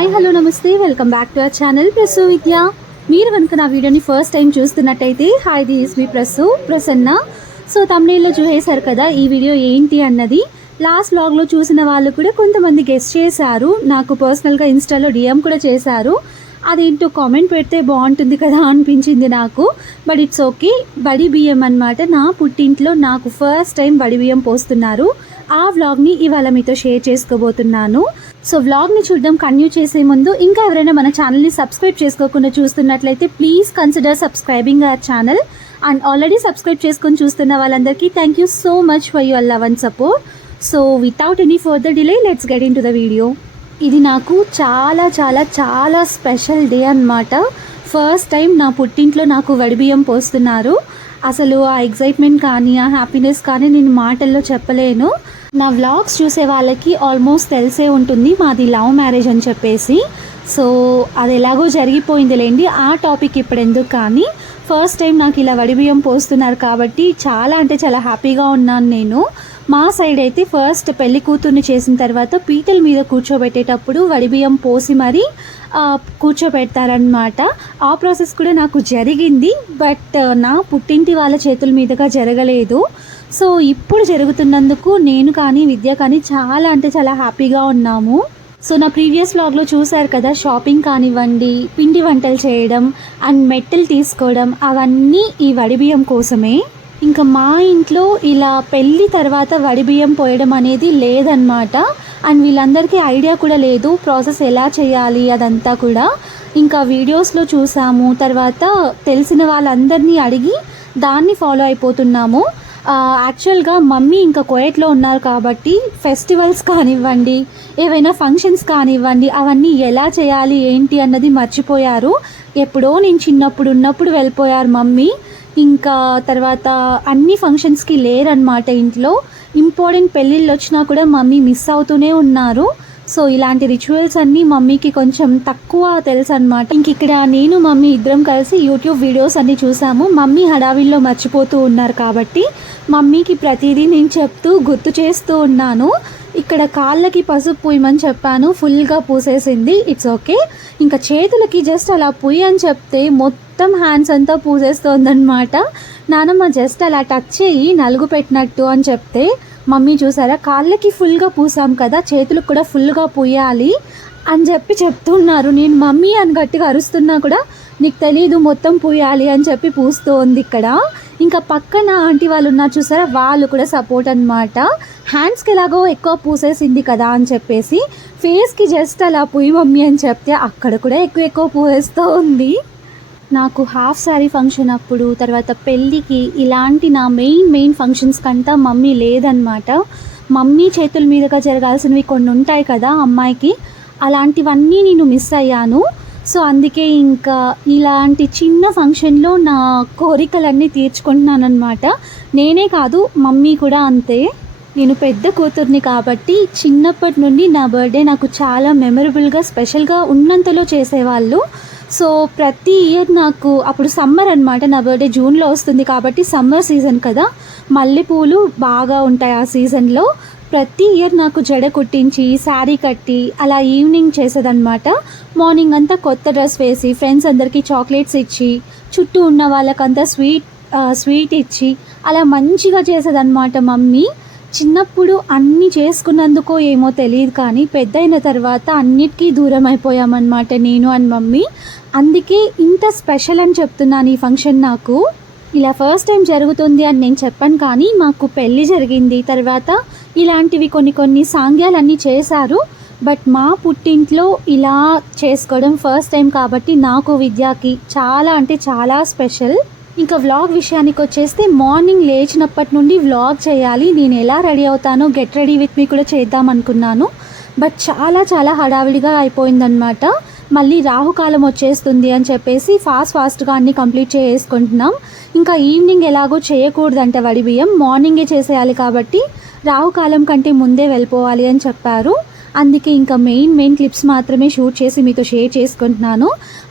Hi hello నమస్తే, welcome back to our channel Prasu Vidya. మీరు కనుక నా వీడియోని ఫస్ట్ టైం చూస్తున్నట్టయితే hi, this me Prasanna. So తమ్నేల్లో చూసేశారు కదా ఈ వీడియో ఏంటి అన్నది. లాస్ట్ వ్లాగ్లో చూసిన వాళ్ళు కూడా కొంతమంది గెస్ట్ చేశారు, నాకు పర్సనల్గా ఇన్స్టాలో డిఎం కూడా చేశారు. అదేంటో కామెంట్ పెడితే బాగుంటుంది కదా అనిపించింది నాకు. But it's okay. బడి బియ్యం అన్నమాట. నా పుట్టింట్లో నాకు ఫస్ట్ టైం బడి బియ్యం పోస్తున్నారు. ఆ వ్లాగ్ని ఇవాళ మీతో షేర్ చేసుకోబోతున్నాను. సో వ్లాగ్ని చూడడం కంటిన్యూ చేసే ముందు ఇంకా ఎవరైనా మన ఛానల్ని సబ్స్క్రైబ్ చేసుకోకుండా చూస్తున్నట్లయితే please consider subscribing our channel. And already subscribe చేసుకొని చూస్తున్న వాళ్ళందరికీ thank you so much for your love and support. So without any further delay let's get in to the video. ఇది నాకు చాలా చాలా చాలా స్పెషల్ డే అన్నమాట. ఫస్ట్ టైం నా పుట్టింట్లో నాకు వడిబియ్యం పోస్తున్నారు. అసలు ఆ ఎగ్జైట్మెంట్ కానీ ఆ హ్యాపీనెస్ కానీ నేను మాటల్లో చెప్పలేను. నా వ్లాగ్స్ చూసే వాళ్ళకి ఆల్మోస్ట్ తెలిసే ఉంటుంది మాది లవ్ మ్యారేజ్ అని చెప్పేసి. సో అది ఎలాగో జరిగిపోయిందిలేండి, ఆ టాపిక్ ఇప్పుడు ఎందుకు. కానీ ఫస్ట్ టైం నాకు ఇలా వడిబియ్యం పోస్తున్నారు కాబట్టి చాలా అంటే చాలా హ్యాపీగా ఉన్నాను నేను. మా సైడ్ అయితే ఫస్ట్ పెళ్లి కూతుర్ని చేసిన తర్వాత పీటల మీద కూర్చోబెట్టేటప్పుడు వడిబియ్యం పోసి మరీ కూర్చోబెడతారనమాట. ఆ ప్రాసెస్ కూడా నాకు జరిగింది, బట్ నా పుట్టింటి వాళ్ళ చేతుల మీదుగా జరగలేదు. సో ఇప్పుడు జరుగుతున్నందుకు నేను కానీ విద్య కానీ చాలా అంటే చాలా హ్యాపీగా ఉన్నాము. సో నా ప్రీవియస్ వ్లాగ్లో చూశారు కదా, షాపింగ్ కానివ్వండి, పిండి వంటలు చేయడం అండ్ మెట్టెలు తీసుకోవడం, అవన్నీ ఈ వడిబియ్యం కోసమే. ఇంకా మా ఇంట్లో ఇలా పెళ్ళి తర్వాత వడిబియ్యం పోయడం అనేది లేదన్నమాట. అండ్ వీళ్ళందరికీ ఐడియా కూడా లేదు ప్రాసెస్ ఎలా చేయాలి అదంతా కూడా. ఇంకా వీడియోస్లో చూసాము, తర్వాత తెలిసిన వాళ్ళందరినీ అడిగి దాన్ని ఫాలో అయిపోతున్నాము. యాక్చువల్గా మమ్మీ ఇంకా కువైట్లో ఉన్నారు కాబట్టి ఫెస్టివల్స్ కానివ్వండి, ఏవైనా ఫంక్షన్స్ కానివ్వండి, అవన్నీ ఎలా చేయాలి ఏంటి అన్నది మర్చిపోయారు. ఎప్పుడో నేను చిన్నప్పుడు ఉన్నప్పుడు వెళ్ళిపోయారు మమ్మీ. ఇంకా తర్వాత అన్ని ఫంక్షన్స్కి లేరనమాట ఇంట్లో. ఇంపార్టెంట్ పెళ్ళిళ్ళు వచ్చినా కూడా మమ్మీ మిస్ అవుతూనే ఉన్నారు. సో ఇలాంటి రిచువల్స్ అన్నీ మమ్మీకి కొంచెం తక్కువ తెలుసు అనమాట. ఇంక ఇక్కడ నేను మమ్మీ ఇద్దరం కలిసి యూట్యూబ్ వీడియోస్ అన్నీ చూసాము. మమ్మీ హడావిల్లో మర్చిపోతూ ఉన్నారు కాబట్టి మమ్మీకి ప్రతిదీ నేను చెప్తూ గుర్తు చేస్తూ ఉన్నాను. ఇక్కడ కాళ్ళకి పసుపు పూయమని చెప్పాను, ఫుల్గా పూసేసింది. It's okay. ఇంకా చేతులకి జస్ట్ అలా పూయి అని చెప్తే మొత్తం హ్యాండ్స్ అంతా పూసేస్తోందనమాట. నానమ్మ జస్ట్ అలా టచ్ చేయి నలుగు పెట్టినట్టు అని చెప్తే మమ్మీ చూసారా కాళ్ళకి ఫుల్గా పూసాం కదా, చేతులకు కూడా ఫుల్గా పూయాలి అని చెప్పి చెప్తున్నారు. నేను మమ్మీ అని గట్టిగా అరుస్తున్నా కూడా నీకు తెలీదు మొత్తం పూయాలి అని చెప్పి పూస్తూ ఉంది ఇక్కడ. ఇంకా పక్కన ఆంటీ వాళ్ళు ఉన్నారు చూసారా, వాళ్ళు కూడా సపోర్ట్ అనమాట. హ్యాండ్స్కి ఎలాగో ఎక్కువ పూసేసింది కదా అని చెప్పేసి ఫేస్కి జస్ట్ అలా పూయి మమ్మీ అని చెప్తే అక్కడ కూడా ఎక్కువ పూసేస్తూ ఉంది. నాకు హాఫ్ శారీ ఫంక్షన్ అప్పుడు, తర్వాత పెళ్ళికి, ఇలాంటి నా మెయిన్ ఫంక్షన్స్ కంటా మమ్మీ లేదనమాట. మమ్మీ చేతుల మీదుగా జరగాల్సినవి కొన్ని ఉంటాయి కదా అమ్మాయికి, అలాంటివన్నీ నేను మిస్ అయ్యాను. సో అందుకే ఇంకా ఇలాంటి చిన్న ఫంక్షన్లో నా కోరికలన్నీ తీర్చుకుంటున్నాను అనమాట. నేనే కాదు మమ్మీ కూడా అంతే. నేను పెద్ద కూతుర్ని కాబట్టి చిన్నప్పటి నుండి నా బర్త్డే నాకు చాలా మెమరబుల్గా స్పెషల్గా ఉన్నంతలో చేసేవాళ్ళు. సో ప్రతి ఇయర్ నాకు అప్పుడు సమ్మర్ అనమాట, నా బర్త్డే జూన్లో వస్తుంది కాబట్టి సమ్మర్ సీజన్ కదా, మల్లెపూలు బాగా ఉంటాయి ఆ సీజన్లో. ప్రతి ఇయర్ నాకు జడ కుట్టించి శారీ కట్టి అలా ఈవినింగ్ చేసేదన్నమాట. మార్నింగ్ అంతా కొత్త డ్రెస్ వేసి ఫ్రెండ్స్ అందరికీ చాక్లెట్స్ ఇచ్చి చుట్టూ ఉన్న వాళ్ళకంతా స్వీట్ ఇచ్చి అలా మంచిగా చేసేదన్నమాట మమ్మీ. చిన్నప్పుడు అన్నీ చేసుకున్నందుకో ఏమో తెలియదు కానీ పెద్దయిన తర్వాత అన్నిటికీ దూరం అయిపోయామన్నమాట నేను అండ్ మమ్మీ. అందుకే ఇంత స్పెషల్ అని చెప్తున్నాను ఈ ఫంక్షన్ నాకు. ఇలా ఫస్ట్ టైం జరుగుతుంది అని నేను చెప్పాను కానీ మాకు పెళ్ళి జరిగింది, తర్వాత ఇలాంటివి కొన్ని సాంగ్యాలన్నీ చేశారు. బట్ మా పుట్టింట్లో ఇలా చేసుకోవడం ఫస్ట్ టైం కాబట్టి నాకు విద్యకి చాలా అంటే చాలా స్పెషల్. ఇంకా వ్లాగ్ విషయానికి వచ్చేస్తే మార్నింగ్ లేచినప్పటి నుండి వ్లాగ్ చేయాలి. నేను ఎలా ready అవుతానో get ready with me కూడా చేద్దాం అనుకున్నాను, బట్ చాలా చాలా హడావిడిగా అయిపోయిందనమాట. మళ్ళీ రాహుకాలం వచ్చేస్తుంది అని చెప్పేసి ఫాస్ట్గా అన్నీ కంప్లీట్ చేసుకుంటున్నాం. ఇంకా ఈవినింగ్ ఎలాగో చేయకూడదంట వడిబియ్యం, మార్నింగే చేసేయాలి కాబట్టి రాహుకాలం కంటే ముందే వెళ్ళిపోవాలి అని చెప్పారు. అందుకే ఇంకా మెయిన్ క్లిప్స్ మాత్రమే షూట్ చేసి మీతో షేర్ చేసుకుంటున్నాను.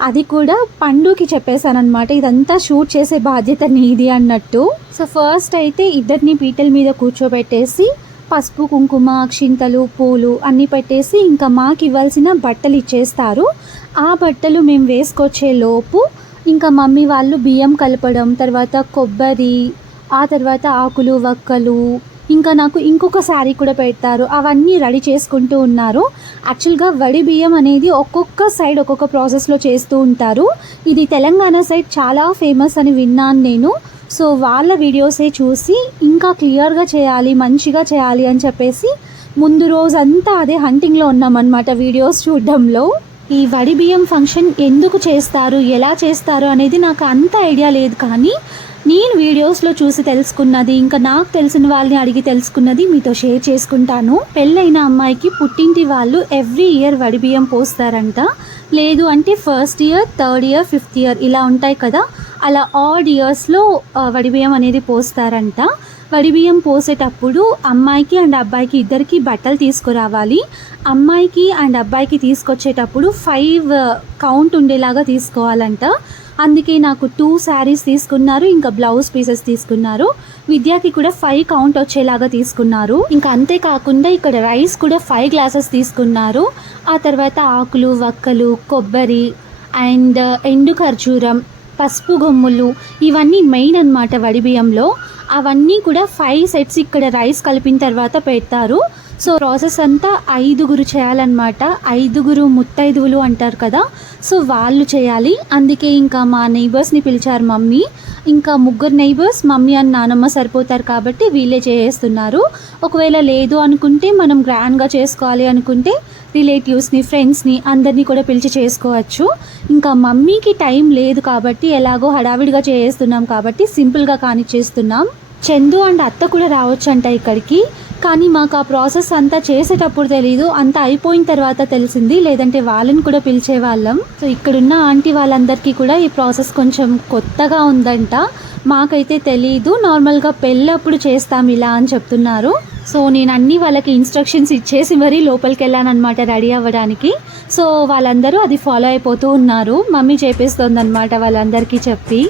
అది కూడా పండుకి చెప్పేశాను అనమాట, ఇదంతా షూట్ చేసే బాధ్యత నీది అన్నట్టు. సో ఫస్ట్ అయితే ఇద్దరిని పీటల మీద కూర్చోబెట్టేసి పసుపు కుంకుమ అక్షింతలు పూలు అన్నీ పెట్టేసి ఇంకా మాకు ఇవ్వాల్సిన బట్టలు ఇచ్చేస్తారు. ఆ బట్టలు మేము వేసుకొచ్చే లోపు ఇంకా మమ్మీ వాళ్ళు బియ్యం కలపడం, తర్వాత కొబ్బరి, ఆ తర్వాత ఆకులు వక్కలు, ఇంకా నాకు ఇంకొక శారీ కూడా పెడతారు. అవన్నీ రెడీ చేసుకుంటూ ఉన్నారు. యాక్చువల్గా వడి బియ్యం అనేది ఒక్కొక్క సైడ్ ఒక్కొక్క ప్రాసెస్లో చేస్తూ ఉంటారు. ఇది తెలంగాణ సైడ్ చాలా ఫేమస్ అని విన్నాను నేను. సో వాళ్ళ వీడియోసే చూసి ఇంకా క్లియర్గా చేయాలి, మంచిగా చేయాలి అని చెప్పేసి ముందు రోజంతా అదే హంటింగ్లో ఉన్నామన్నమాట వీడియోస్ చూడడంలో. ఈ వడి బియ్యం ఫంక్షన్ ఎందుకు చేస్తారు, ఎలా చేస్తారు అనేది నాకు అంత ఐడియా లేదు, కానీ నేను వీడియోస్లో చూసి తెలుసుకున్నది, ఇంకా నాకు తెలిసిన వాళ్ళని అడిగి తెలుసుకున్నది మీతో షేర్ చేసుకుంటాను. పెళ్ళైన అమ్మాయికి పుట్టింటి వాళ్ళు ఎవ్రీ ఇయర్ వడి బియ్యం పోస్తారంట. లేదు అంటే first year, third year, fifth year ఇలా ఉంటాయి కదా, అలా ఆడ్ ఇయర్స్లో వడి బియ్యం అనేది పోస్తారంట. వడి బియ్యం పోసేటప్పుడు అమ్మాయికి అండ్ అబ్బాయికి ఇద్దరికి బట్టలు తీసుకురావాలి. అమ్మాయికి అండ్ అబ్బాయికి తీసుకొచ్చేటప్పుడు 5 కౌంట్ ఉండేలాగా తీసుకోవాలంట. అందుకే నాకు 2 శారీస్ తీసుకున్నారు, ఇంకా బ్లౌజ్ పీసెస్ తీసుకున్నారు. విద్యాకి కూడా 5 కౌంట్ వచ్చేలాగా తీసుకున్నారు. ఇంకా అంతేకాకుండా ఇక్కడ రైస్ కూడా 5 గ్లాసెస్ తీసుకున్నారు. ఆ తర్వాత ఆకులు వక్కలు, కొబ్బరి అండ్ ఎండు ఖర్జూరం, పసుపు గొమ్ములు, ఇవన్నీ మెయిన్ అన్నమాట వడి బియ్యంలో. అవన్నీ కూడా 5 సెట్స్ ఇక్కడ రైస్ కలిపిన తర్వాత పెడతారు. సో ప్రాసెస్ అంతా 5గురు చేయాలన్నమాట. 5గురు ముత్తైదువులు అంటారు కదా, సో వాళ్ళు చేయాలి. అందుకే ఇంకా మా నైబర్స్ని పిలిచారు మమ్మీ. ఇంకా 3 నైబర్స్, మమ్మీ అండ్ నానమ్మ సరిపోతారు కాబట్టి వీళ్ళే చేస్తున్నారు. ఒకవేళ లేదు అనుకుంటే మనం గ్రాండ్గా చేసుకోవాలి అనుకుంటే రిలేటివ్స్ని, ఫ్రెండ్స్ని అందరినీ కూడా పిలిచి చేసుకోవచ్చు. ఇంకా మమ్మీకి టైం లేదు కాబట్టి ఎలాగో హడావిడిగా చేస్తున్నాం కాబట్టి సింపుల్గా కానిచ్చేస్తున్నాం. చందు అండ్ అత్త కూడా రావచ్చంట ఇక్కడికి, కానీ మాకు ఆ ప్రాసెస్ అంతా చేసేటప్పుడు తెలీదు, అంతా అయిపోయిన తర్వాత తెలిసింది, లేదంటే వాళ్ళని కూడా పిలిచేవాళ్ళం. సో ఇక్కడున్న ఆంటీ వాళ్ళందరికీ కూడా ఈ ప్రాసెస్ కొంచెం కొత్తగా ఉందంట, మాకైతే తెలీదు. నార్మల్గా పెళ్ళప్పుడు చేస్తాం ఇలా అని చెప్తున్నారు. సో నేను అన్నీ వాళ్ళకి ఇన్స్ట్రక్షన్స్ ఇచ్చేసి మరీ లోపలికి వెళ్ళాను అనమాట రెడీ అవ్వడానికి. సో వాళ్ళందరూ అది ఫాలో అయిపోతూ ఉన్నారు. మమ్మీ చేపిస్తుంది అనమాట వాళ్ళందరికీ చెప్పి.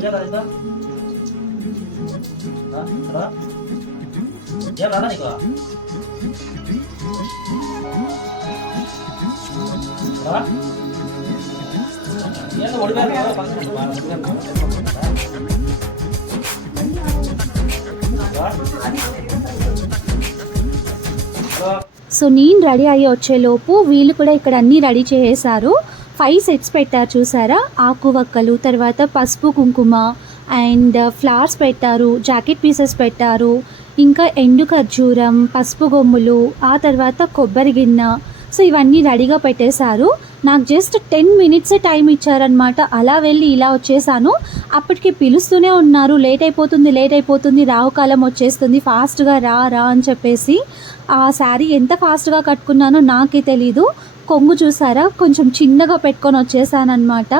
Iya kan itu? Ada? Dia berada nih kok? Ada? Dia tuh boleh berapa? So నేను రెడీ అయ్యి వచ్చేలోపు వీళ్ళు కూడా ఇక్కడ అన్నీ రెడీ చేసేసారు. 5 సెట్స్ పెట్టారు చూసారా, ఆకు వక్కలు, తర్వాత పసుపు కుంకుమ అండ్ ఫ్లవర్స్ పెట్టారు, జాకెట్ పీసెస్ పెట్టారు, ఇంకా ఎండు ఖర్జూరం, పసుపు గొమ్ములు, ఆ తర్వాత కొబ్బరి గిన్నె. సో ఇవన్నీ రెడీగా పెట్టేశారు. నాకు జస్ట్ 10 మినిట్స్ టైం ఇచ్చారనమాట. అలా వెళ్ళి ఇలా వచ్చేసాను. అప్పటికి పిలుస్తూనే ఉన్నారు, లేట్ అయిపోతుంది, రావుకాలం వచ్చేస్తుంది, ఫాస్ట్గా రా అని చెప్పేసి. ఆ శారీ ఎంత ఫాస్ట్గా కట్టుకున్నానో నాకే తెలీదు. కొంగు చూసారా, కొంచెం చిన్నగా పెట్టుకొని వచ్చేసానమాట.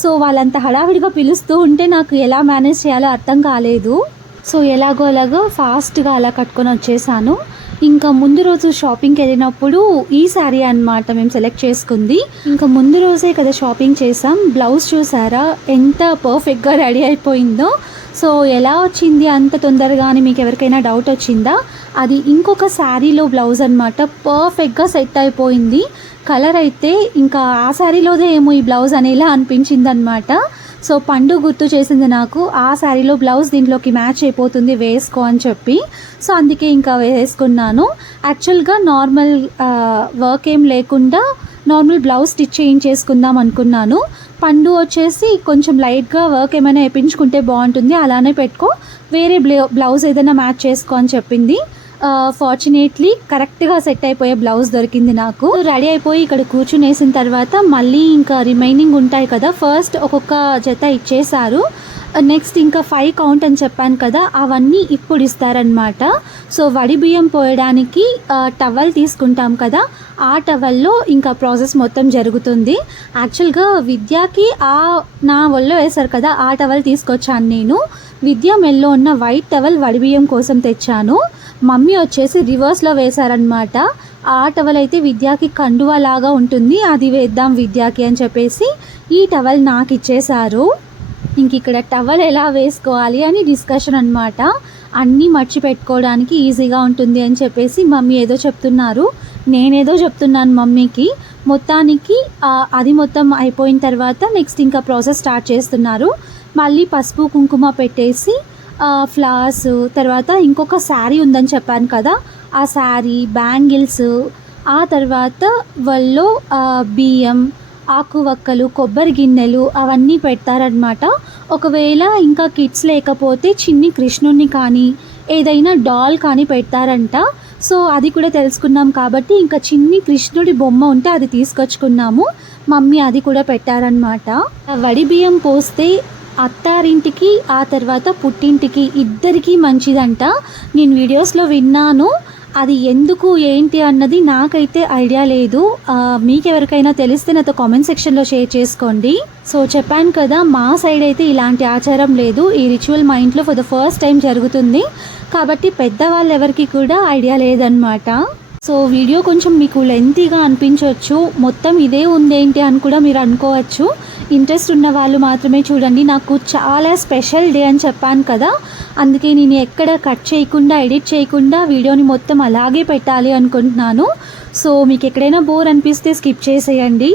సో వాళ్ళంత హడావిడిగా పిలుస్తూ ఉంటే నాకు ఎలా మేనేజ్ చేయాలో అర్థం కాలేదు. సో ఎలాగో ఫాస్ట్గా అలా కట్టుకొని వచ్చేసాను. ఇంకా ముందు రోజు షాపింగ్కి వెళ్ళినప్పుడు ఈ శారీ అన్నమాట మేము సెలెక్ట్ చేసుకుంది. ఇంకా ముందు రోజే కదా షాపింగ్ చేసాం. బ్లౌజ్ చూసారా ఎంత పర్ఫెక్ట్గా రెడీ అయిపోయిందో. సో ఎలా వచ్చింది అంత తొందరగా అని మీకు ఎవరికైనా డౌట్ వచ్చిందా? అది ఇంకొక శారీలో బ్లౌజ్ అనమాట. పర్ఫెక్ట్గా సెట్ అయిపోయింది. కలర్ అయితే ఇంకా ఆ శారీలోదే ఏమో ఈ బ్లౌజ్ అనేలా అనిపించింది అనమాట. సో పండు గుర్తు చేసింది నాకు, ఆ శారీలో బ్లౌజ్ దీంట్లోకి మ్యాచ్ అయిపోతుంది వేసుకో అని చెప్పి. సో అందుకే ఇంకా వేసుకున్నాను. యాక్చువల్గా నార్మల్ వర్క్ ఏం లేకుండా నార్మల్ బ్లౌజ్ స్టిచ్ చేయించేసుకుందాం అనుకున్నాను. పండు వచ్చేసి కొంచెం లైట్గా వర్క్ ఏమైనా వేయించుకుంటే బాగుంటుంది, అలానే పెట్టుకో, వేరే బ్లౌజ్ ఏదైనా మ్యాచ్ చేసుకో అని చెప్పింది. ఫార్చునేట్లీ కరెక్ట్గా సెట్ అయిపోయే బ్లౌజ్ దొరికింది నాకు. రెడీ అయిపోయి ఇక్కడ కూర్చునేసిన తర్వాత మళ్ళీ ఇంకా రిమైనింగ్ ఉంటాయి కదా, ఫస్ట్ ఒక్కొక్క జత ఇచ్చేసారు. నెక్స్ట్ ఇంకా 5 కౌంట్ అని చెప్పాను కదా, అవన్నీ ఇప్పుడు ఇస్తారనమాట. సో వడి బియ్యం పోయడానికి టవల్ తీసుకుంటాం కదా, ఆ టవల్లో ఇంకా ప్రాసెస్ మొత్తం జరుగుతుంది. యాక్చువల్గా విద్యాకి నా ఒళ్ళో వేశారు కదా, ఆ టవల్ తీసుకొచ్చాను నేను. విద్య మెల్లో ఉన్న వైట్ టవల్ వడి బియ్యం కోసం తెచ్చాను. మమ్మీ వచ్చేసి రివర్స్లో వేశారనమాట. ఆ టవల్ అయితే విద్యాకి కండువా లాగా ఉంటుంది, అది వేద్దాం విద్యాకి అని చెప్పేసి ఈ టవల్ నాకు ఇచ్చేశారు. ఇంక ఇక్కడ టవల్ ఎలా వేసుకోవాలి అని డిస్కషన్ అనమాట. అన్నీ మర్చిపెట్టుకోవడానికి ఈజీగా ఉంటుంది అని చెప్పేసి మమ్మీ ఏదో చెప్తున్నారు, నేనేదో చెప్తున్నాను మమ్మీకి. మొత్తానికి అది మొత్తం అయిపోయిన తర్వాత నెక్స్ట్ ఇంకా ప్రాసెస్ స్టార్ట్ చేస్తున్నారు. మళ్ళీ పసుపు కుంకుమ పెట్టేసి ఫ్లవర్స్, తర్వాత ఇంకొక శారీ ఉందని చెప్పాను కదా, ఆ శారీ, బ్యాంగిల్స్, ఆ తర్వాత వాళ్ళు బియ్యం, ఆకు వక్కలు, కొబ్బరి గిన్నెలు అవన్నీ పెడతారనమాట. ఒకవేళ ఇంకా కిడ్స్ లేకపోతే చిన్ని కృష్ణుడిని కానీ ఏదైనా డాల్ కానీ పెడతారంట. సో అది కూడా తెలుసుకున్నాం కాబట్టి ఇంకా చిన్ని కృష్ణుడి బొమ్మ ఉంటే అది తీసుకొచ్చుకున్నాము. మమ్మీ అది కూడా పెట్టారనమాట. వడి బియ్యం పోస్తే అత్తారింటికి ఆ తర్వాత పుట్టింటికి ఇద్దరికీ మంచిదంట. నేను వీడియోస్లో విన్నాను, అది ఎందుకు ఏంటి అన్నది నాకైతే ఐడియా లేదు. మీకు ఎవరికైనా తెలిస్తే నాతో కామెంట్ సెక్షన్లో షేర్ చేసుకోండి. సో చెప్పాను కదా, మా సైడ్ అయితే ఇలాంటి ఆచారం లేదు. ఈ రిచువల్ మా ఇంట్లో ఫర్ ద ఫస్ట్ టైం జరుగుతుంది కాబట్టి పెద్దవాళ్ళు ఎవరికి కూడా ఐడియా లేదనమాట. సో వీడియో కొంచెం మీకు లెంతీగా అనిపించవచ్చు, మొత్తం ఇదే ఉందేంటి అని కూడా మీరు అనుకోవచ్చు. ఇంట్రెస్ట్ ఉన్న వాళ్ళు మాత్రమే చూడండి. నాకు చాలా స్పెషల్ డే అని చెప్పాను కదా, అందుకే నేను ఎక్కడ కట్ చేయకుండా ఎడిట్ చేయకుండా వీడియోని మొత్తం అలాగే పెట్టాలి అనుకుంటున్నాను. సో మీకు ఎక్కడైనా బోర్ అనిపిస్తే స్కిప్ చేసేయండి.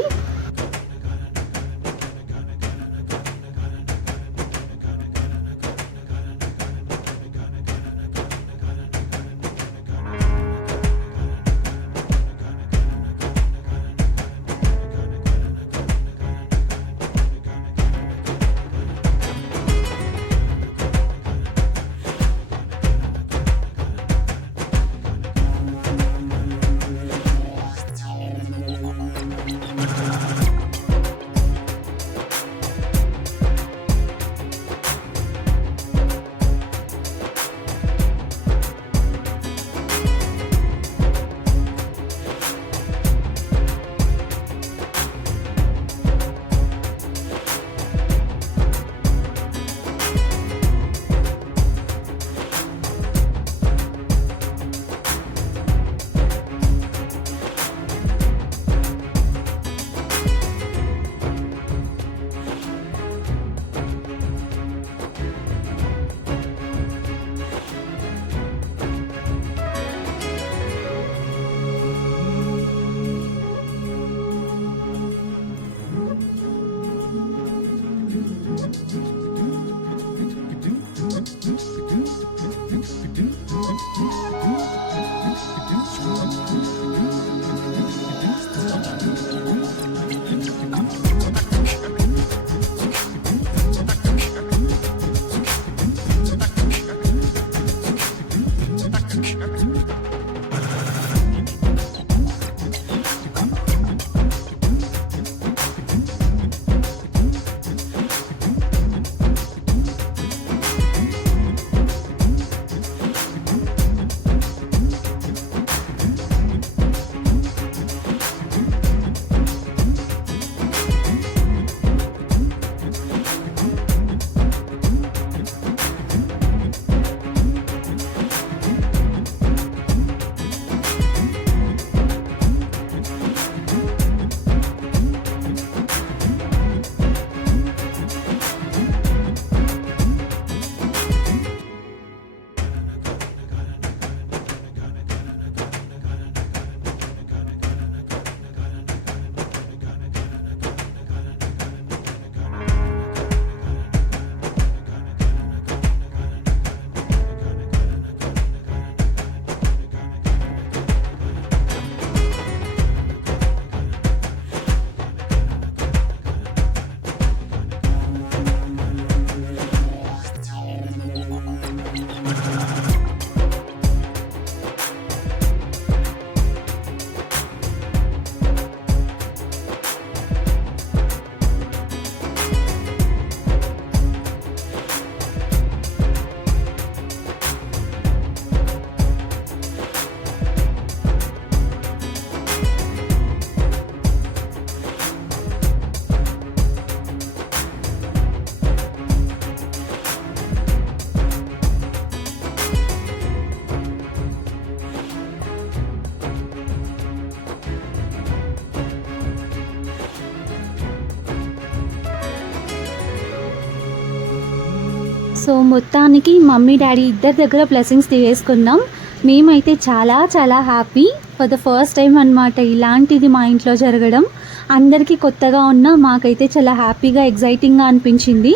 సో మొత్తానికి మమ్మీ డాడీ ఇద్దరి దగ్గర బ్లెస్సింగ్స్ తీసుకున్నాం. మేమైతే చాలా చాలా happy. For the first time అన్నమాట ఇలాంటిది మా ఇంట్లో జరగడం. అందరికీ కొత్తగా ఉన్న మాకైతే చాలా హ్యాపీగా ఎగ్జైటింగ్గా అనిపించింది.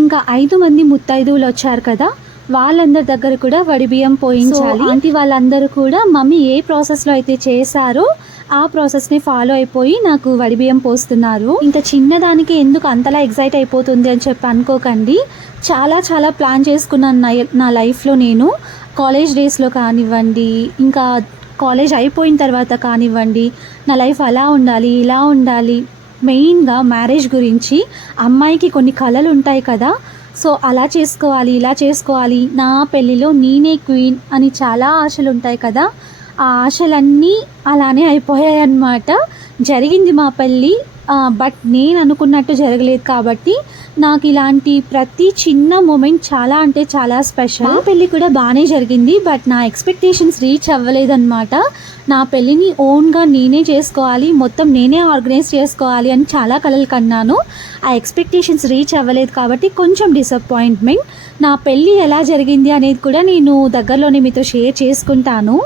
ఇంకా 5 మంది ముత్తైదువులు వచ్చారు కదా, వాళ్ళందరి దగ్గర కూడా వడిబియ్యం పోయించాలి. ఆంటీ వాళ్ళందరూ కూడా మమ్మీ ఏ ప్రాసెస్లో అయితే చేశారో ఆ ప్రాసెస్ని ఫాలో అయిపోయి నాకు వడిబియ్యం పోస్తున్నారు. ఇంత చిన్నదానికి ఎందుకు అంతలా ఎగ్జైట్ అయిపోతుంది అని చెప్పి అనుకోకండి. చాలా చాలా ప్లాన్ చేసుకున్నాను నా లైఫ్లో. నేను కాలేజ్ డేస్లో కానివ్వండి, ఇంకా కాలేజ్ అయిపోయిన తర్వాత కానివ్వండి, నా లైఫ్ అలా ఉండాలి ఇలా ఉండాలి. మెయిన్గా మ్యారేజ్ గురించి అమ్మాయికి కొన్ని కలలు ఉంటాయి కదా, సో అలా చేసుకోవాలి ఇలా చేసుకోవాలి, నా పెళ్ళిలో నేనే క్వీన్ అని చాలా ఆశలు ఉంటాయి కదా, ఆ ఆశలన్నీ అలానే అయిపోయాయి అన్నమాట. జరిగింది మా పెళ్ళి, బట్ నేను అనుకున్నట్టు జరగలేదు కాబట్టి నాకు ఇలాంటి ప్రతి చిన్న మూమెంట్ చాలా అంటే చాలా స్పెషల్. నా పెళ్ళి కూడా బాగానే జరిగింది, బట్ నా ఎక్స్పెక్టేషన్స్ రీచ్ అవ్వలేదన్నమాట. నా పెళ్ళిని ఓన్గా నేనే చేసుకోవాలి, మొత్తం నేనే ఆర్గనైజ్ చేసుకోవాలి అని చాలా కలలు కన్నాను. ఆ ఎక్స్పెక్టేషన్స్ రీచ్ అవ్వలేదు కాబట్టి కొంచెం డిసప్పాయింట్మెంట్. నా పెళ్ళి ఎలా జరిగింది అనేది కూడా నేను దగ్గరలోనే మీతో షేర్ చేసుకుంటాను.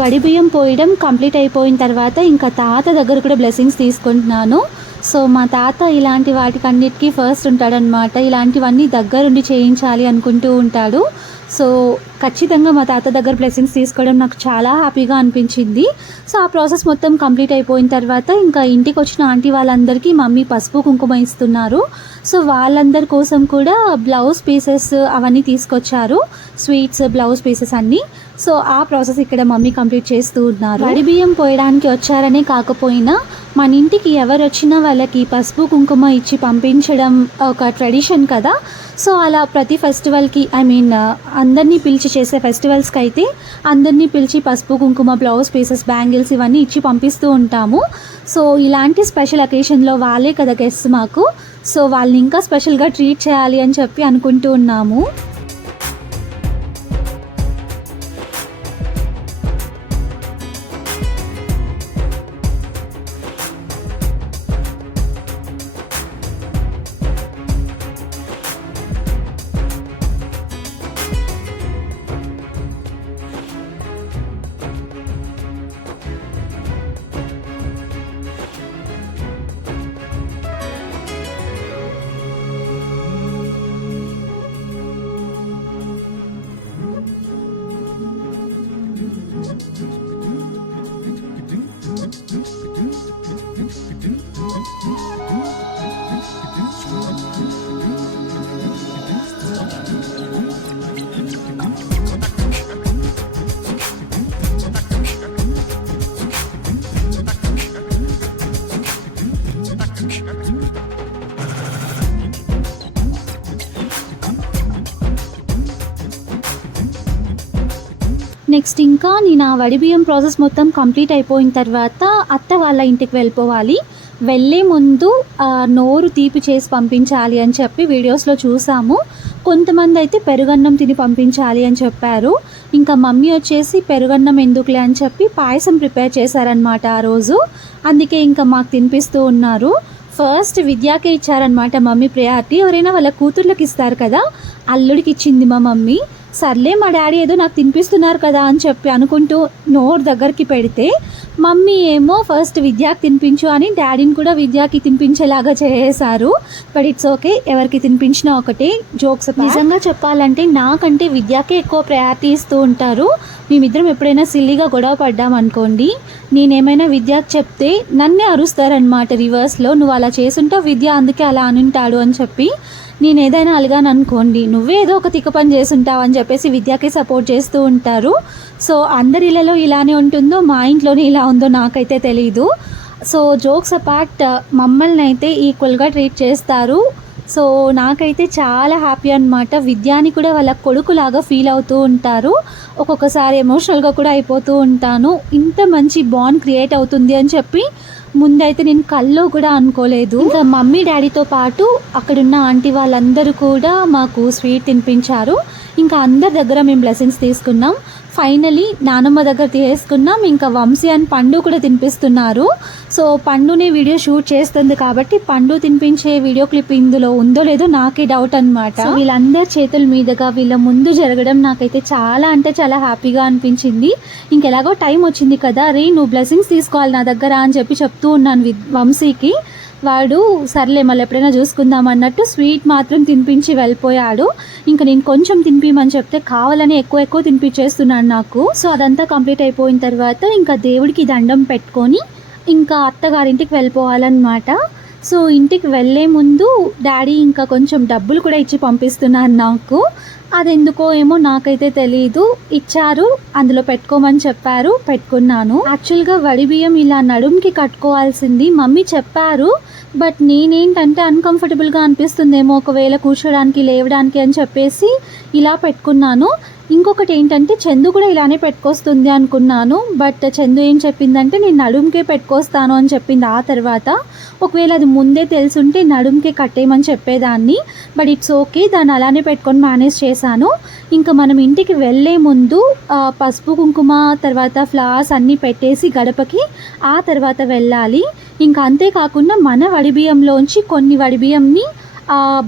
వడి బియ్యం పోయడం కంప్లీట్ అయిపోయిన తర్వాత ఇంకా తాత దగ్గర కూడా బ్లెస్సింగ్స్ తీసుకుంటున్నాను. సో మా తాత ఇలాంటి వాటికి అన్నిటికీ ఫస్ట్ ఉంటాడనమాట. ఇలాంటివన్నీ దగ్గరుండి చేయించాలి అనుకుంటూ ఉంటాడు. సో ఖచ్చితంగా మా తాత దగ్గర బ్లెస్సింగ్స్ తీసుకోవడం నాకు చాలా హ్యాపీగా అనిపించింది. సో ఆ ప్రాసెస్ మొత్తం కంప్లీట్ అయిపోయిన తర్వాత ఇంకా ఇంటికి వచ్చిన ఆంటీ వాళ్ళందరికీ మమ్మీ పసుపు కుంకుమ ఇస్తున్నారు. సో వాళ్ళందరి కోసం కూడా బ్లౌజ్ పీసెస్ అవన్నీ తీసుకొచ్చారు, స్వీట్స్ బ్లౌజ్ పీసెస్ అన్నీ. సో ఆ ప్రాసెస్ ఇక్కడ మమ్మీ కంప్లీట్ చేస్తూ ఉన్నారు. వడి బియ్యం పోయడానికి వచ్చారనే కాకపోయినా మన ఇంటికి ఎవరు వచ్చినా వాళ్ళకి పసుపు కుంకుమ ఇచ్చి పంపించడం ఒక ట్రెడిషన్ కదా. సో అలా ప్రతి ఫెస్టివల్కి అందరినీ పిలిచి చేసే ఫెస్టివల్స్కి అయితే అందరినీ పిలిచి పసుపు కుంకుమ బ్లౌజ్ పీసెస్ బ్యాంగిల్స్ ఇవన్నీ ఇచ్చి పంపిస్తూ ఉంటాము. సో ఇలాంటి స్పెషల్ అకేషన్లో వాళ్ళే కదా గెస్ట్ మాకు. సో వాళ్ళని ఇంకా స్పెషల్గా ట్రీట్ చేయాలి అని చెప్పి అనుకుంటూ ఉన్నాము. నెక్స్ట్ ఇంకా నేను ఆ వడి బియ్యం ప్రాసెస్ మొత్తం కంప్లీట్ అయిపోయిన తర్వాత అత్త వాళ్ళ ఇంటికి వెళ్ళిపోవాలి. వెళ్ళే ముందు నోరు తీపి చేసి పంపించాలి అని చెప్పి వీడియోస్లో చూసాము. కొంతమంది అయితే పెరుగన్నం తిని పంపించాలి అని చెప్పారు. ఇంకా మమ్మీ వచ్చేసి పెరుగన్నం ఎందుకులే అని చెప్పి పాయసం ప్రిపేర్ చేశారనమాట ఆ రోజు. అందుకే ఇంకా మాకు తినిపిస్తూ ఉన్నారు. ఫస్ట్ విద్యాకే ఇచ్చారనమాట మమ్మీ ప్రయారిటీ. ఎవరైనా వాళ్ళ కూతుర్లకు ఇస్తారు కదా, అల్లుడికి ఇచ్చింది మా మమ్మీ. సర్లే మా డాడీ ఏదో నాకు తినిపిస్తున్నారు కదా అని చెప్పి అనుకుంటూ నోరు దగ్గరికి పెడితే మమ్మీ ఏమో ఫస్ట్ విద్యాకి తినిపించు అని డాడీని కూడా విద్యాకి తినిపించేలాగా చేసేసారు. బట్ ఇట్స్ ఓకే, ఎవరికి తినిపించినా ఒకటే. జోక్స్ నిజంగా చెప్పాలంటే నాకంటే విద్యాకే ఎక్కువ ప్రయారిటీ ఇస్తూ ఉంటారు. మేమిద్దరం ఎప్పుడైనా సిల్లీగా గొడవ పడ్డామనుకోండి, నేనేమైనా విద్యాకి చెప్తే నన్నే అరుస్తారనమాట రివర్స్లో. నువ్వు అలా చేసుంటావు విద్య, అందుకే అలా అనుంటాడు అని చెప్పి. నేను ఏదైనా అలిగాను అనుకోండి, నువ్వే ఏదో ఒక తిక్క పని చేసుంటావు అని చెప్పేసి విద్యాకే సపోర్ట్ చేస్తూ ఉంటారు. సో అందరి ఇళ్ళలో ఇలానే ఉంటుందో, మా ఇంట్లోనే ఇలా ఉందో నాకైతే తెలీదు. సో జోక్స్ అపార్ట్ మమ్మల్ని అయితే ఈక్వల్గా ట్రీట్ చేస్తారు. సో నాకైతే చాలా హ్యాపీ అనమాట. విద్యాని కూడా వాళ్ళ కొడుకులాగా ఫీల్ అవుతూ ఉంటారు. ఒక్కొక్కసారి ఎమోషనల్గా కూడా అయిపోతూ ఉంటాను. ఇంత మంచి బాండ్ క్రియేట్ అవుతుంది అని చెప్పి ముందైతే నేను కల్లో కూడా అనుకోలేదు. ఇంకా మమ్మీ డాడీతో పాటు అక్కడున్న ఆంటీ వాళ్ళందరూ కూడా మాకు స్వీట్ తినిపించారు. ఇంకా అందరి దగ్గర మేము బ్లెస్సింగ్స్ తీసుకున్నాం. ఫైనలీ నానమ్మ దగ్గర తీసుకున్నాం. ఇంకా వంశీ అండ్ పండు కూడా తినిపిస్తున్నారు. సో పండునే వీడియో షూట్ చేస్తుంది కాబట్టి పండు తినిపించే వీడియో క్లిప్ ఇందులో ఉందో లేదో నాకే డౌట్ అనమాట. వీళ్ళందరి చేతుల మీదుగా వీళ్ళ ముందు జరగడం నాకైతే చాలా అంటే చాలా హ్యాపీగా అనిపించింది. ఇంకెలాగో టైం వచ్చింది కదా, రే నువ్వు బ్లెస్సింగ్స్ తీసుకోవాలి నా దగ్గర అని చెప్పి చెప్తూ ఉన్నాను వంశీకి. వాడు సర్లే మళ్ళీ ఎప్పుడైనా చూసుకుందాం అన్నట్టు స్వీట్ మాత్రం తినిపించి వెళ్ళిపోయాడు. ఇంకా నేను కొంచెం తినిపించమని చెప్తే కావాలని ఎక్కువ తినిపించేస్తున్నాడు నాకు. సో అదంతా కంప్లీట్ అయిపోయిన తర్వాత ఇంకా దేవుడికి దండం పెట్టుకొని ఇంకా అత్తగారింటికి వెళ్ళిపోవాలన్నమాట. సో ఇంటికి వెళ్ళే ముందు డాడీ ఇంకా కొంచెం డబ్బులు కూడా ఇచ్చి పంపిస్తున్నారు నాకు. అదెందుకో ఏమో నాకైతే తెలీదు, ఇచ్చారు, అందులో పెట్టుకోమని చెప్పారు, పెట్టుకున్నాను. యాక్చువల్గా వడి బియ్యం ఇలా నడుముకి కట్టుకోవాల్సింది మమ్మీ చెప్పారు. బట్ నేనేంటంటే అన్కంఫర్టబుల్గా అనిపిస్తుందేమో ఒకవేళ కూర్చోడానికి లేవడానికి అని చెప్పేసి ఇలా పెట్టుకున్నాను. ఇంకొకటి ఏంటంటే చందు కూడా ఇలానే పెట్టుకొస్తుంది అనుకున్నాను. బట్ చందు ఏం చెప్పిందంటే నేను నడుముకే పెట్టుకొస్తాను అని చెప్పింది. ఆ తర్వాత ఒకవేళ అది ముందే తెలుసుంటే నడుముకే కట్టేయమని చెప్పేదాన్ని. బట్ ఇట్స్ ఓకే, దాన్ని అలానే పెట్టుకొని మేనేజ్ చేశాను. ఇంకా మనం ఇంటికి వెళ్ళే ముందు పసుపు కుంకుమ తర్వాత ఫ్లవర్స్ అన్నీ పెట్టేసి గడపకి ఆ తర్వాత వెళ్ళాలి. ఇంకా అంతేకాకుండా మన వడి బియ్యంలోంచి కొన్ని వడి బియ్యంని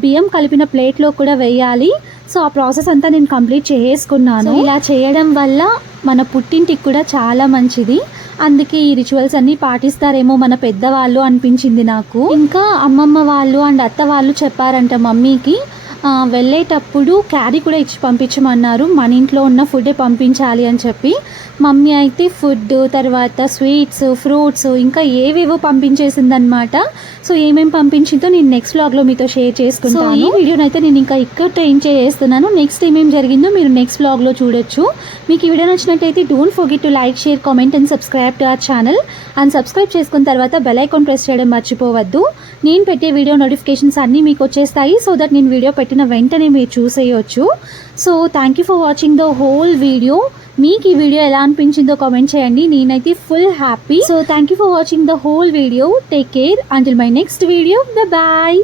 బియ్యం కలిపిన ప్లేట్లో కూడా వేయాలి. సో ఆ ప్రాసెస్ అంతా నేను కంప్లీట్ చేసుకున్నాను. ఇలా చేయడం వల్ల మన పుట్టింటికి కూడా చాలా మంచిది. అందుకే ఈ రిచువల్స్ అన్నీ పాటిస్తారేమో మన పెద్దవాళ్ళు అనిపించింది నాకు. ఇంకా అమ్మమ్మ వాళ్ళు అండ్ అత్త వాళ్ళు చెప్పారంట మమ్మీకి వెళ్ళేటప్పుడు క్యారీ కూడా ఇచ్చి పంపించమన్నారు, మన ఇంట్లో ఉన్న ఫుడ్డే పంపించాలి అని చెప్పి. మమ్మీ అయితే ఫుడ్, తర్వాత స్వీట్స్, ఫ్రూట్స్, ఇంకా ఏవేవో పంపించేసిందనమాట. సో ఏమేమి పంపించిందో నేను నెక్స్ట్ వ్లాగ్లో మీతో షేర్ చేసుకుంటాను. ఈ వీడియోని అయితే నేను ఇంకా ఇక్కడ ఎంజాయ్ చేస్తున్నాను. నెక్స్ట్ ఏమేమి జరిగిందో మీరు నెక్స్ట్ వ్లాగ్లో చూడొచ్చు. మీకు ఈ వీడియో నచ్చినట్టయితే don't forget to like, share, comment and subscribe to our channel. And subscribe చేసుకున్న తర్వాత బెల్ ఐకాన్ ప్రెస్ చేయడం మర్చిపోవద్దు. నేను పెట్టే వీడియో నోటిఫికేషన్స్ అన్నీ మీకు వచ్చేస్తాయి. సో దట్ నేను వీడియో పెట్టిన వెంటనే మీరు చూసేయచ్చు. So thank you for watching the whole video. మీకు ఈ వీడియో ఎలా అనిపించిందో కామెంట్ చేయండి. నేనైతే full happy. So thank you for watching the whole video. Take care until my next video. Bye.